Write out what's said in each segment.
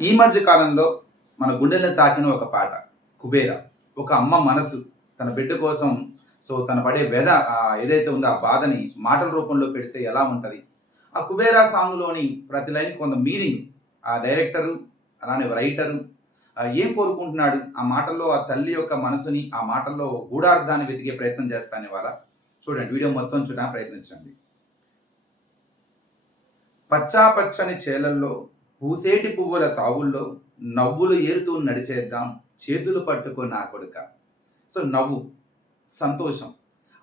ఈ మధ్య కాలంలో మన గుండెలను తాకిన ఒక పాట కుబేర. ఒక అమ్మ మనసు తన బిడ్డ కోసం సో తన పడే వ్యధ ఏదైతే ఉందో ఆ బాధని మాటల రూపంలో పెడితే ఎలా ఉంటుంది? ఆ కుబేరా సాంగ్లోని ప్రతి లైన్ కొంత మీనింగ్ ఆ డైరెక్టరు అలానే రైటరు ఏం కోరుకుంటున్నాడు? ఆ మాటల్లో ఆ తల్లి యొక్క మనసుని ఆ మాటల్లో గూఢార్థాన్ని వెతికే ప్రయత్నం చేస్తాను ఇవాళ చూడండి వీడియో మొత్తం చూడడానికి ప్రయత్నించండి. పచ్చా పచ్చని చేలల్లో పూసేటి పువ్వుల తావుల్లో నవ్వులు ఏరుతూ నడిచేద్దాం చేతులు పట్టుకో నా కొడుక. సో నవ్వు సంతోషం.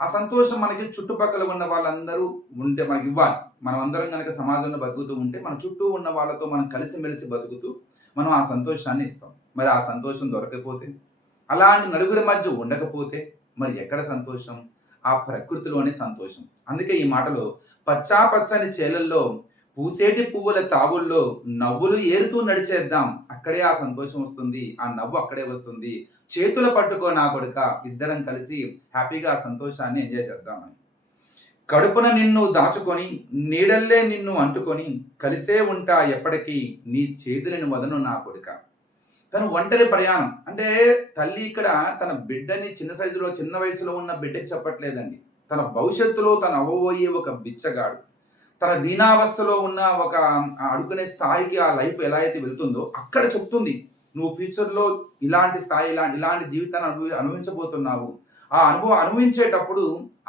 ఆ సంతోషం మనకి చుట్టుపక్కల ఉన్న వాళ్ళందరూ ఉంటే మనకి ఇవ్వాలి. మనం అందరం కనుక సమాజంలో బతుకుతూ ఉంటే మన చుట్టూ ఉన్న వాళ్ళతో మనం కలిసిమెలిసి బతుకుతూ మనం ఆ సంతోషాన్ని ఇస్తాం. మరి ఆ సంతోషం దొరకకపోతే అలాంటి నలుగురి మధ్య ఉండకపోతే మరి ఎక్కడ సంతోషం? ఆ ప్రకృతిలోనే సంతోషం. అందుకే ఈ మాటలో పచ్చా పచ్చని చేలల్లో పూసేటి పువ్వుల తావుల్లో నవ్వులు ఏరుతూ నడిచేద్దాం. అక్కడే ఆ సంతోషం వస్తుంది. ఆ నవ్వు అక్కడే వస్తుంది. చేతులు పట్టుకో నా కొడుక. ఇద్దరం కలిసి హ్యాపీగా ఆ సంతోషాన్ని ఎంజాయ్ చేద్దామని. కడుపున నిన్ను దాచుకొని నీడల్లే నిన్ను అంటుకొని కలిసే ఉంటా ఎప్పటికీ నీ చేతులను వదను నా కొడుక. తను ఒంటరి ప్రయాణం. అంటే తల్లి ఇక్కడ తన బిడ్డని చిన్న సైజులో చిన్న వయసులో ఉన్న బిడ్డకి చెప్పట్లేదండి. తన భవిష్యత్తులో తను అవ్వబోయే ఒక బిచ్చగాడు. తన దీనావస్థలో ఉన్న ఒక అడుగునే స్థాయికి ఆ లైఫ్ ఎలా అయితే వెళ్తుందో అక్కడ చెప్తుంది. నువ్వు ఫ్యూచర్లో ఇలాంటి స్థాయి ఇలాంటి ఇలాంటి జీవితాన్ని అనుభవి అనుభవించబోతున్నావు. ఆ అనుభవం అనుభవించేటప్పుడు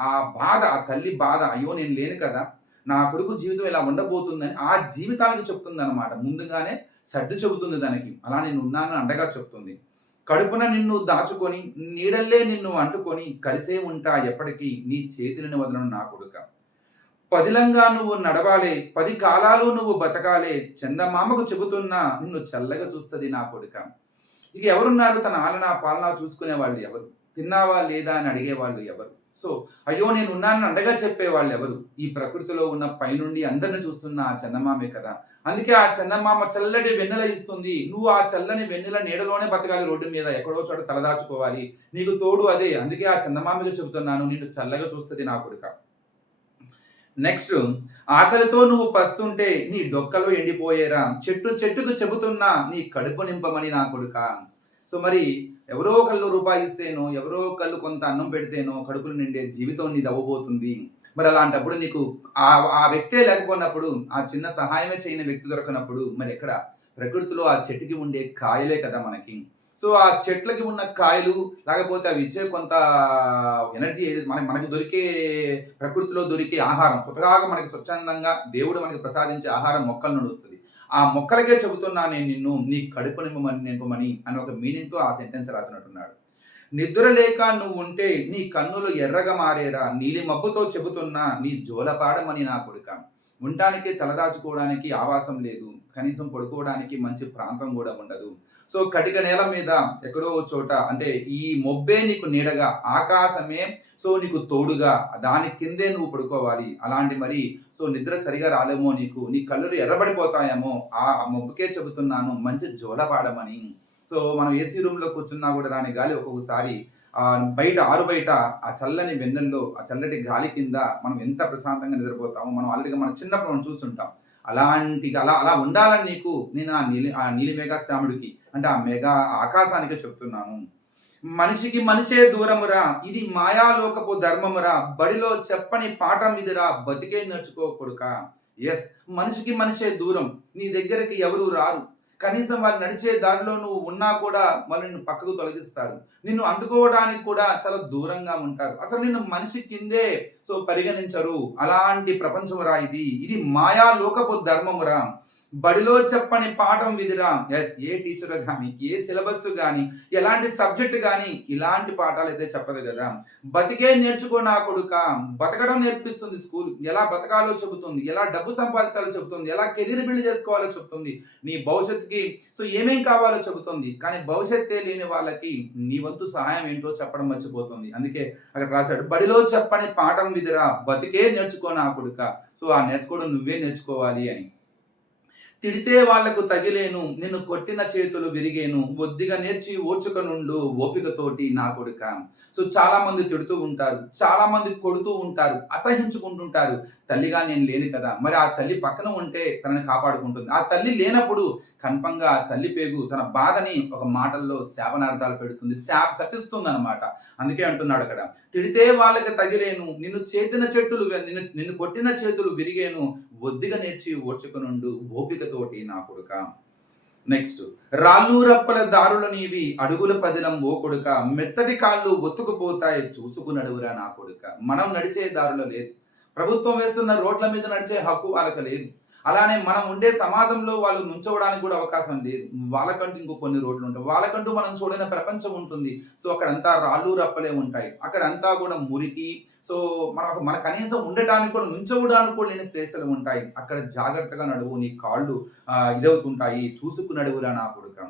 ఆ బాధ ఆ తల్లి బాధ అయ్యో నేను లేను కదా. నా కొడుకు జీవితం ఇలా ఉండబోతుందని ఆ జీవితానికి చెప్తుంది అనమాట ముందుగానే సర్ది చెబుతుంది దానికి అలా నేను ఉన్నానని అండగా చెప్తుంది. కడుపున నిన్ను దాచుకొని నీడల్లే నిన్ను అంటుకొని కలిసే ఉంటా ఎప్పటికీ నీ చేతిని వదలను నా కొడుక. పదిలంగా నువ్వు నడవాలే పది కాలాలు నువ్వు బతకాలే చందమామకు చెబుతున్నా నిన్ను చల్లగా చూస్తుంది నా కొడుక. ఇక ఎవరున్నారు తన ఆలన పాలన చూసుకునే వాళ్ళు ఎవరు? తిన్నావా లేదా అని అడిగేవాళ్ళు ఎవరు? సో అయ్యో నేను ఉన్నానని అండగా చెప్పేవాళ్ళు ఎవరు? ఈ ప్రకృతిలో ఉన్న పైనుండి అందరిని చూస్తున్న ఆ చందమామే కదా. అందుకే ఆ చందమామ చల్లటి వెన్నెల ఇస్తుంది. నువ్వు ఆ చల్లని వెన్నెల నీడలోనే బతకాలి రోడ్డు మీద ఎక్కడో చోట తలదాచుకోవాలి. నీకు తోడు అదే. అందుకే ఆ చందమామకి చెబుతున్నాను నిన్ను చల్లగా చూస్తుంది నా కొడుక. నెక్స్ట్ ఆకలితో నువ్వు పస్తుంటే నీ డొక్కలో ఎండిపోయేరా? చెట్టు చెట్టుకు చెబుతున్నా నీ కడుపు నింపమని నా కొడుక. సో మరి ఎవరో కళ్ళు రూపాయి ఇస్తేనో ఎవరో కళ్ళు కొంత అన్నం పెడితేనో కడుపులు నిండే జీవితం నీది అవ్వబోతుంది. మరి అలాంటప్పుడు నీకు ఆ ఆ వ్యక్తే లేకపోయినప్పుడు ఆ చిన్న సహాయమే చేయని వ్యక్తి దొరకనప్పుడు మరి ఎక్కడ? ప్రకృతిలో ఆ చెట్టుకి ఉండే కాయలే కదా మనకి. సో ఆ చెట్లకి ఉన్న కాయలు లేకపోతే అవి ఇచ్చే కొంత ఎనర్జీ ఏది మనకి మనకి దొరికే ప్రకృతిలో దొరికే ఆహారం స్వతహాగా మనకి స్వచ్ఛందంగా దేవుడు మనకి ప్రసాదించే ఆహారం మొక్కల నుండి వస్తుంది. ఆ మొక్కలకే చెబుతున్నా నేను నిన్ను నీ కడుపు నింపమని నింపమని అని ఒక మీనింగ్తో ఆ సెంటెన్స్ రాసినట్టున్నాడు. నిద్ర లేక నువ్వు ఉంటే నీ కన్నులు ఎర్రగా మారేరా నీలి మబ్బుతో చెబుతున్నా నీ జోలపాడమని నా కొడుక. ఉండటానికి తలదాచుకోవడానికి ఆవాసం లేదు. కనీసం పడుకోవడానికి మంచి ప్రాంతం కూడా ఉండదు. సో కటిక నేల మీద ఎక్కడో చోట అంటే ఈ మొబ్బే నీకు నీడగా ఆకాశమే సో నీకు తోడుగా దాని కిందే నువ్వు పడుకోవాలి. అలాంటి మరి సో నిద్ర సరిగా రాలేమో నీకు నీ కళ్ళు ఎర్రబడిపోతాయేమో ఆ మొబ్బుకే చెబుతున్నాను మంచి జోలపాడమని. సో మనం ఏసీ రూమ్లో కూర్చున్నా కూడా రాని గాలి ఒక్కొక్కసారి బయట ఆరు బయట ఆ చల్లని వెన్నెల్లో ఆ చల్లటి గాలి కింద మనం ఎంత ప్రశాంతంగా నిద్రపోతామో మనం ఆల్రెడీగా మనం చిన్నప్పుడు మనం చూస్తుంటాం. అలాంటి అలా అలా ఉండాలని నీకు నేను ఆ నీలి ఆ నీలి మేఘాశ్యాముడికి అంటే ఆ మేఘ ఆకాశానికే చెప్తున్నాను. మనిషికి మనిషే దూరమురా ఇది మాయాలోకపు ధర్మమురా బడిలో చెప్పని పాఠం ఇదిరా బతికే నేర్చుకో కొడుక. ఎస్ మనిషికి మనిషే దూరం నీ దగ్గరికి ఎవరు రారు. కనీసం వాళ్ళు నడిచే దారిలో నువ్వు ఉన్నా కూడా వాళ్ళు నిన్ను పక్కకు తొలగిస్తారు. నిన్ను అందుకోవడానికి కూడా చాలా దూరంగా ఉంటారు. అసలు నిన్ను మనిషి కిందే సో పరిగణించరు. అలాంటి ప్రపంచమురా ఇది. ఇది మాయా లోకపు ధర్మమురా. బడిలో చెప్పని పాఠం విధిరా? ఎస్ ఏ టీచర్ కానీ ఏ సిలబస్ కానీ ఎలాంటి సబ్జెక్ట్ కానీ ఇలాంటి పాఠాలు అయితే చెప్పదు కదా. బతికే నేర్చుకో నా కొడుక. బతకడం నేర్పిస్తుంది స్కూల్ ఎలా బతకాలో చెబుతుంది. ఎలా డబ్బు సంపాదించాలో చెబుతుంది. ఎలా కెరీర్ బిల్డ్ చేసుకోవాలో చెబుతుంది. నీ భవిష్యత్తుకి సో ఏమేం కావాలో చెబుతుంది. కానీ భవిష్యత్తే లేని వాళ్ళకి నీ వంతు సహాయం ఏంటో చెప్పడం మర్చిపోతుంది. అందుకే అక్కడ రాశాడు బడిలో చెప్పని పాఠం విధిరా. బతికే నేర్చుకో నా కొడుక. సో ఆ నేర్చుకోవడం నువ్వే నేర్చుకోవాలి అని. తిడితే వాళ్ళకు తగిలేను నిన్ను కొట్టిన చేతులు విరిగేను బొద్దిగా నేర్చి ఓర్చుకనుండు ఓపికతోటి నా కొడుక. సో చాలా మంది తిడుతూ ఉంటారు చాలా మంది కొడుతూ ఉంటారు అసహించుకుంటుంటారు. తల్లిగా నేను లేను కదా. మరి ఆ తల్లి పక్కన ఉంటే తనని కాపాడుకుంటుంది. ఆ తల్లి లేనప్పుడు కన్ఫంగా తల్లి పేగు తన బాధని ఒక మాటల్లో శాపనార్థాలు పెడుతుంది శాప శపిస్తుంది అనమాట అందుకే అంటున్నాడు అక్కడ. తిడితే వాళ్ళకి తగిలేను నిన్ను చేతిన చెట్టులు నిన్ను నిన్ను కొట్టిన చేతులు విరిగేను ఒద్దిగా నేర్చి ఓర్చుకునుండు ఓపికతోటి నా కొడుక. నెక్స్ట్ రాళ్ళు రప్పల దారులు నీవి అడుగుల పదిలం ఓ కొడుక మెత్తటి కాళ్ళు ఒత్తుకుపోతాయి చూసుకు నడువురా నా కొడుక. మనం నడిచే దారులు లేదు. ప్రభుత్వం వేస్తున్న రోడ్ల మీద నడిచే హక్కు వాళ్ళకి లేదు. అలానే మనం ఉండే సమాజంలో వాళ్ళు నుంచోవడానికి కూడా అవకాశం లేదు. వాళ్ళకంటూ ఇంకో కొన్ని రోడ్లు ఉంటాయి. వాళ్ళకంటూ మనం చూడని ప్రపంచం ఉంటుంది. సో అక్కడంతా రాళ్ళు రప్పలే ఉంటాయి. అక్కడంతా కూడా మురికి. సో మన మన కనీసం ఉండటానికి కూడా నుంచోవడానికి కూడా లేని ప్లేసులు ఉంటాయి. అక్కడ జాగ్రత్తగా నడువు నీ కాళ్ళు ఇదవుతుంటాయి. చూసుకు నడువురా నా కొడుకం.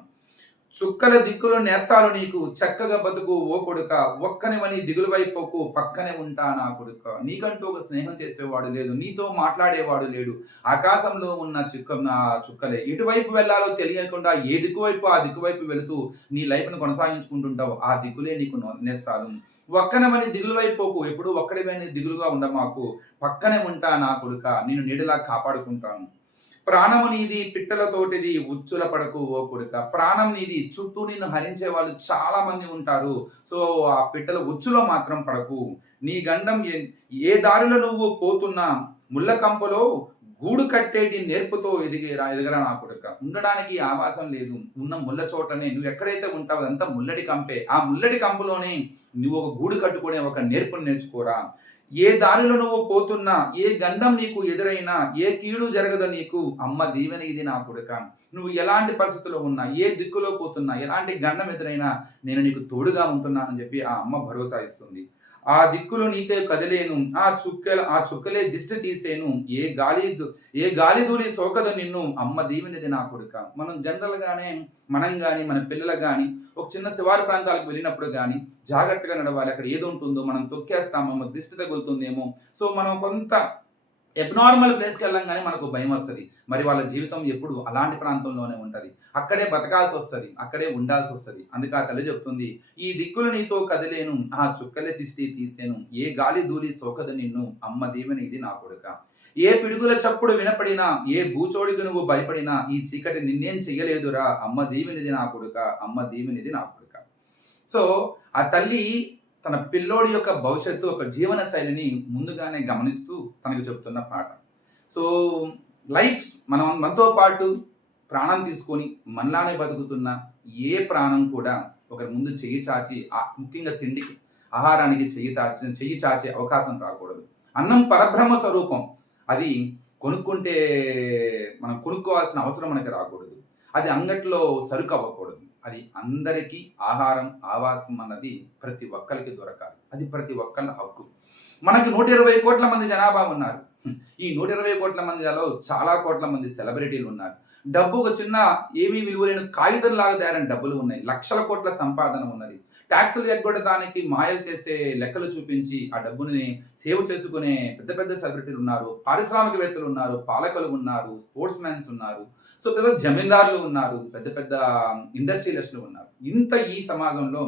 చుక్కల దిక్కులు నేస్తాలు నీకు. చక్కగా బతుకు ఓ కొడుక. ఒక్కనివని దిగులు వైపుకు పక్కనే ఉంటా నా కొడుక. నీకంటూ ఒక స్నేహం చేసేవాడు లేదు. నీతో మాట్లాడేవాడు లేడు. ఆకాశంలో ఉన్న చుక్క నా చుక్కలే. ఎటువైపు వెళ్ళాలో తెలియకుండా ఏ దిక్కు వైపు ఆ దిక్కు వైపు వెళుతూ నీ లైఫ్ను కొనసాగించుకుంటుంటావు. ఆ దిక్కులే నీకు నో- నేస్తాలు ఒక్కనమని దిగులు వైపుకు ఎప్పుడు ఒక్కడివని దిగులుగా ఉండమాకు. పక్కనే ఉంటా నా కొడుక. నేను నీడలా కాపాడుకుంటాను. ప్రాణము నీది పిట్టలతోటిది ఉచ్చుల పడకు ఓ కొడుక ప్రాణం నీది చుట్టూ నిన్ను హరించే వాళ్ళు చాలా మంది ఉంటారు. సో ఆ పిట్టల ఉచ్చులో మాత్రం పడకు. నీ గండం ఏ- ఏ దారిలో నువ్వు పోతున్నా ముళ్ళ కంపలో గూడు కట్టేటి నేర్పుతో ఎదిగేరా ఎదగరా నా కొడుక ఉండడానికి ఆవాసం లేదు. ఉన్న ముళ్ళ చోటనే నువ్వు ఎక్కడైతే ఉంటావో అదంతా ముల్లడి కంపే. ఆ ముల్లడి కంపులోనే నువ్వు ఒక గూడు కట్టుకునే ఒక నేర్పుని నేర్చుకోరా. ఏ దారిలో నువ్వు పోతున్నా ఏ గండం నీకు ఎదురైనా ఏ కీడు జరగదు నీకు అమ్మ దీవెన ఇది నా కొడుక. నువ్వు ఎలాంటి పరిస్థితుల్లో ఉన్నా ఏ దిక్కులో పోతున్నా ఎలాంటి గండం ఎదురైనా నేను నీకు తోడుగా ఉంటున్నానని చెప్పి ఆ అమ్మ భరోసా ఇస్తుంది. ఆ దిక్కులు నీకే కదిలేను. ఆ చుక్కల ఆ చుక్కలే దిష్టి తీసేను. ఏ గాలి ఏ గాలి దూలి సోకదు నిన్ను. అమ్మ దీవెనిది నా కొడుక. మనం జనరల్ గానే మనం కానీ మన పిల్లలు కానీ ఒక చిన్న శివారు ప్రాంతాలకు వెళ్ళినప్పుడు కానీ జాగ్రత్తగా నడవాలి. అక్కడ ఏది ఉంటుందో మనం తొక్కేస్తామేమో దిష్టి తగులుతుందేమో. సో మనం కొంత ఎబ్నార్మల్ ప్లేస్కి వెళ్ళంగానే మనకు భయం వస్తుంది. మరి వాళ్ళ జీవితం ఎప్పుడు అలాంటి ప్రాంతంలోనే ఉంటుంది. అక్కడే బతకాల్సి వస్తుంది. అక్కడే ఉండాల్సి వస్తుంది. అందుకే ఆ తల్లి చెప్తుంది ఈ దిక్కులు నీతో కదిలేను ఆ చుక్కలే దిష్టి తీసేను. ఏ గాలి ధూళి సోకదు నిన్ను అమ్మ దీవెని ఇది నా కొడుక. ఏ పిడుగుల చప్పుడు వినపడినా ఏ భూచోడికి నువ్వు భయపడినా ఈ చీకటి నిన్నేం చెయ్యలేదురా. అమ్మ దీవెనిది నా కొడుక. అమ్మ దీవెనిది నా కొడుక. సో ఆ తల్లి తన పిల్లోడి యొక్క భవిష్యత్తు ఒక జీవన శైలిని ముందుగానే గమనిస్తూ తనకు చెప్తున్న పాట. సో లైఫ్ మనం మనతో పాటు ప్రాణం తీసుకొని మనలానే బతుకుతున్న ఏ ప్రాణం కూడా ఒకరి ముందు చెయ్యి చాచి ఆ- ముఖ్యంగా తిండికి ఆహారానికి చెయ్యి చాచి చెయ్యి చాచే అవకాశం రాకూడదు. అన్నం పరబ్రహ్మ స్వరూపం. అది కొనుక్కుంటే మనం కొనుక్కోవాల్సిన అవసరం మనకి రాకూడదు. అది అంగట్లో సరుకు అవ్వకూడదు. అది అందరికీ ఆహారం ఆవాసం అన్నది ప్రతి ఒక్కరికి దొరకాలి. అది ప్రతి ఒక్కళ్ళ హక్కు. మనకి నూట ఇరవై కోట్ల మంది జనాభా ఉన్నారు. ఈ నూట ఇరవై కోట్ల మందిలో చాలా కోట్ల మంది సెలబ్రిటీలు ఉన్నారు. డబ్బు ఒక చిన్న ఏమీ విలువలేని కాగితం లాగా తయారైన డబ్బులు ఉన్నాయి. లక్షల కోట్ల సంపాదన ఉన్నది. ట్యాక్సులు ఎగ్గొట్టడానికి మాయలు చేసే లెక్కలు చూపించి ఆ డబ్బుని సేవ్ చేసుకునే పెద్ద పెద్ద సెలబ్రిటీలు ఉన్నారు పారిశ్రామికవేత్తలు ఉన్నారు పాలకులు ఉన్నారు స్పోర్ట్స్ మ్యాన్స్ ఉన్నారు సో పెద్ద జమీందారులు ఉన్నారు పెద్ద పెద్ద ఇండస్ట్రియలిస్టులు ఉన్నారు. ఇంత ఈ సమాజంలో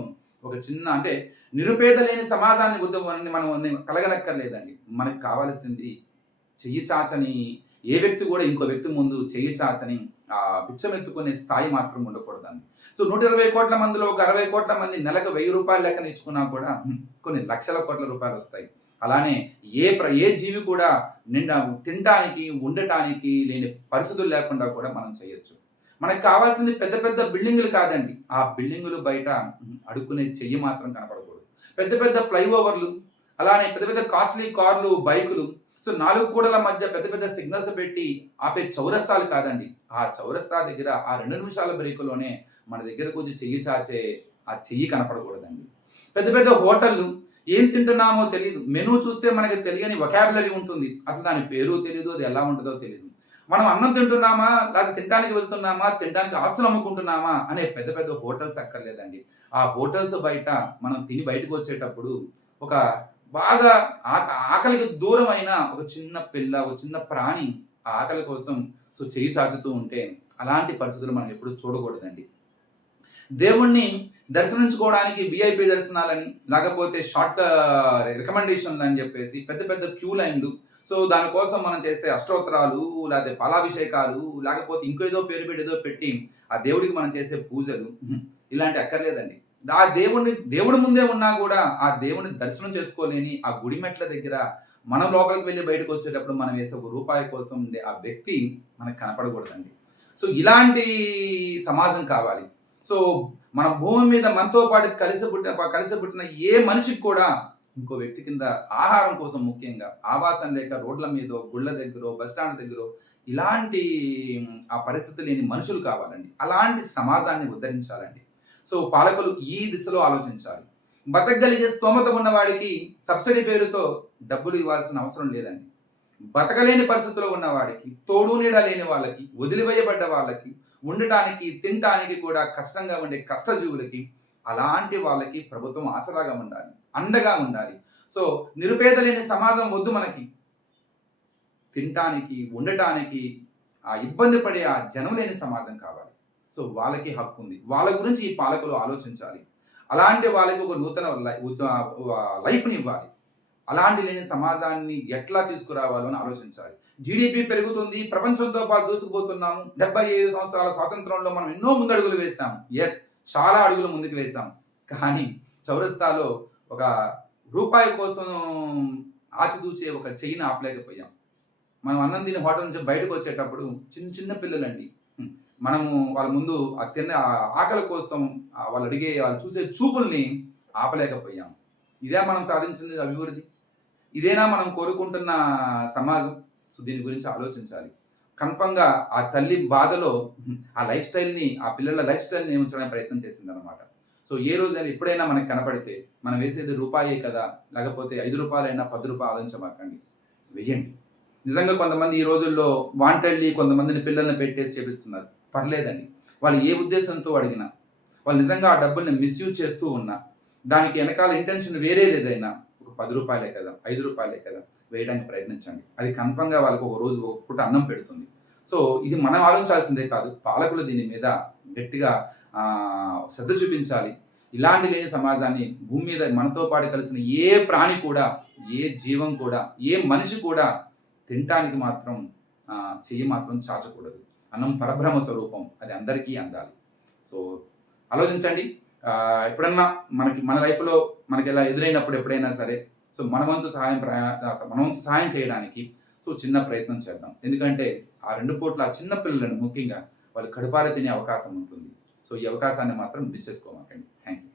ఒక చిన్న అంటే నిరుపేద లేని సమాజాన్ని ఉద్యమాన్ని మనం కలగనక్కర్లేదండి. మనకు కావాల్సింది చెయ్యి చాచని ఏ వ్యక్తి కూడా ఇంకో వ్యక్తి ముందు చెయ్యి చాచని ఆ బిచ్చమెత్తుకునే స్థాయి మాత్రం ఉండకూడదండి. సో నూట ఇరవై కోట్ల మందిలో ఒక అరవై కోట్ల మంది నెలకు వెయ్యి రూపాయలు లెక్కన ఇచ్చుకున్నా కూడా కొన్ని లక్షల కోట్ల రూపాయలు వస్తాయి. అలానే ఏ ప్ర ఏ జీవి కూడా నిండా తినటానికి ఉండటానికి లేని పరిస్థితులు లేకుండా కూడా మనం చేయొచ్చు మనకు కావాల్సింది పెద్ద పెద్ద బిల్డింగులు కాదండి. ఆ బిల్డింగులు బయట అడుక్కునే చెయ్యి మాత్రం కనపడకూడదు. పెద్ద పెద్ద ఫ్లైఓవర్లు అలానే పెద్ద పెద్ద కాస్ట్లీ కార్లు బైకులు సో నాలుగు కూడల మధ్య పెద్ద పెద్ద సిగ్నల్స్ పెట్టి ఆపే చౌరస్తాలు కాదండి. ఆ చౌరస్తా దగ్గర ఆ రెండు నిమిషాల బ్రేకులోనే మన దగ్గర కొంచెం చెయ్యి చాచే ఆ చెయ్యి కనపడకూడదండి. పెద్ద పెద్ద హోటళ్ళు ఏం తింటున్నామో తెలియదు మెనూ చూస్తే మనకి తెలియని వొకాబులరీ ఉంటుంది. అసలు దాని పేరు తెలియదు అది ఎలా ఉంటుందో తెలియదు మనం అన్నం తింటున్నామా లేకపోతే తినడానికి వెళ్తున్నామా తినడానికి ఆస్తులు అమ్ముకుంటున్నామా అనే పెద్ద పెద్ద హోటల్స్ అక్కర్లేదండి. ఆ హోటల్స్ బయట మనం తిని బయటకు వచ్చేటప్పుడు ఒక బాగా ఆక- ఆకలికి దూరమైన ఒక చిన్న పిల్ల ఒక చిన్న ప్రాణి ఆ ఆకలి కోసం సో చేయి చాచుతూ ఉంటే అలాంటి పరిస్థితులు మనం ఎప్పుడు చూడకూడదండి. దేవుణ్ణి దర్శనించుకోవడానికి విఐపి దర్శనాలని లేకపోతే షార్ట్ రికమెండేషన్లు అని చెప్పేసి పెద్ద పెద్ద క్యూ లైన్లు సో దానికోసం మనం చేసే అష్టోత్తరాలు లేకపోతే ఫలాభిషేకాలు లేకపోతే ఇంకో ఏదో పేరు పెట్టి ఏదో పెట్టి ఆ దేవుడికి మనం చేసే పూజలు ఇలాంటి అక్కర్లేదండి. ఆ దేవుడిని దేవుడి ముందే ఉన్నా కూడా ఆ దేవుని దర్శనం చేసుకోలేని ఆ గుడి మెట్ల దగ్గర మనం లోపలికి వెళ్ళి బయటకు వచ్చేటప్పుడు మనం వేసే ఒక రూపాయి కోసం ఉండే ఆ వ్యక్తి మనకు కనపడకూడదండి. సో ఇలాంటి సమాజం కావాలి. సో మన భూమి మీద మనతో పాటు కలిసి పుట్టిన కలిసి పుట్టిన ఏ మనిషికి కూడా ఇంకో వ్యక్తి కింద ఆహారం కోసం ముఖ్యంగా ఆవాసం లేక రోడ్ల మీద గుళ్ళ దగ్గర బస్ స్టాండ్ దగ్గర ఇలాంటి ఆ పరిస్థితి లేని మనుషులు కావాలండి. అలాంటి సమాజాన్ని ఉద్ధరించాలండి. సో పాలకులు ఈ దిశలో ఆలోచించాలి. బతకగలిగే స్తోమత ఉన్నవాడికి సబ్సిడీ పేరుతో డబ్బులు ఇవ్వాల్సిన అవసరం లేదండి. బతకలేని పరిస్థితుల్లో ఉన్నవాడికి తోడు నీడ లేని వాళ్ళకి వదిలివేయబడ్డ వాళ్ళకి ఉండటానికి తినటానికి కూడా కష్టంగా ఉండే కష్టజీవులకి అలాంటి వాళ్ళకి ప్రభుత్వం ఆసరాగా ఉండాలి. అండగా ఉండాలి. సో నిరుపేద లేని సమాజం వద్దు మనకి. తినటానికి ఉండటానికి ఆ ఇబ్బంది పడే ఆ జనం లేని సమాజం కావాలి. సో వాళ్ళకి హక్కు ఉంది. వాళ్ళ గురించి ఈ పాలకులు ఆలోచించాలి. అలాంటి వాళ్ళకి ఒక నూతన లైఫ్ని ఇవ్వాలి అలాంటి లేని సమాజాన్ని ఎట్లా తీసుకురావాలో అని ఆలోచించాలి. జీడిపి పెరుగుతుంది ప్రపంచంతో పాటు దూసుకుపోతున్నాము. డెబ్బై ఐదు సంవత్సరాల స్వాతంత్రంలో మనం ఎన్నో ముందడుగులు వేసాము ఎస్ చాలా అడుగులు ముందుకు వేసాం కానీ చౌరస్తాలో ఒక రూపాయి కోసం ఆచితూచే ఒక చెయ్యిని ఆపలేకపోయాం. మనం అన్నం తిని హోటల్ నుంచి బయటకు వచ్చేటప్పుడు చిన్న చిన్న పిల్లలండి. మనము వాళ్ళ ముందు ఆ తిన్న ఆకలి కోసం వాళ్ళు అడిగే వాళ్ళు చూసే చూపుల్ని ఆపలేకపోయాం. ఇదే మనం సాధించింది అభివృద్ధి. ఇదేనా మనం కోరుకుంటున్న సమాజం? సో దీని గురించి ఆలోచించాలి. కన్ఫర్మ్గా ఆ తల్లి బాధలో ఆ లైఫ్ స్టైల్ని ఆ పిల్లల లైఫ్ స్టైల్ని నియమించడానికి ప్రయత్నం చేసింది అనమాట సో ఏ రోజైనా ఎప్పుడైనా మనకి కనపడితే మనం వేసేది రూపాయే కదా లేకపోతే ఐదు రూపాయలైనా పది రూపాయలు ఆలోచించమాకండి. వెయ్యండి. నిజంగా కొంతమంది ఈ రోజుల్లో వాంటెడ్లీ కొంతమందిని పిల్లల్ని పెట్టేసి చేపిస్తున్నారు. పర్లేదండి. వాళ్ళు ఏ ఉద్దేశంతో అడిగినా వాళ్ళు నిజంగా ఆ డబ్బుల్ని మిస్యూజ్ చేస్తూ ఉన్నా దానికి వెనకాల ఇంటెన్షన్ వేరేది ఏదైనా ఒక పది రూపాయలే కదా ఐదు రూపాయలే కదా వేయడానికి ప్రయత్నించండి. అది కన్ఫర్మ్గా వాళ్ళకి ఒక రోజు ఒక పూట అన్నం పెడుతుంది. సో ఇది మనం ఆలోచించాల్సిందే కాదు పాలకులు దీని మీద గట్టిగా శ్రద్ధ చూపించాలి. ఇలాంటి లేని సమాజాన్ని భూమి మీద మనతో పాటు కలిసిన ఏ ప్రాణి కూడా ఏ జీవం కూడా ఏ మనిషి కూడా తినటానికి మాత్రం చెయ్యి మాత్రం చాచకూడదు. అన్నం పరబ్రహ్మ స్వరూపం అది అందరికీ అందాలి. సో ఆలోచించండి. ఎప్పుడన్నా మనకి మన లైఫ్లో మనకి ఎలా ఎదురైనప్పుడు ఎప్పుడైనా సరే సో మనవంతు సహాయం ప్రయా మనవంతు సహాయం చేయడానికి సో చిన్న ప్రయత్నం చేద్దాం. ఎందుకంటే ఆ రెండు పూట్ల చిన్న పిల్లలను ముఖ్యంగా వాళ్ళు కడుపార తినే అవకాశం ఉంటుంది. సో ఈ అవకాశాన్ని మాత్రం మిస్ చేసుకోమాకండి. Thank you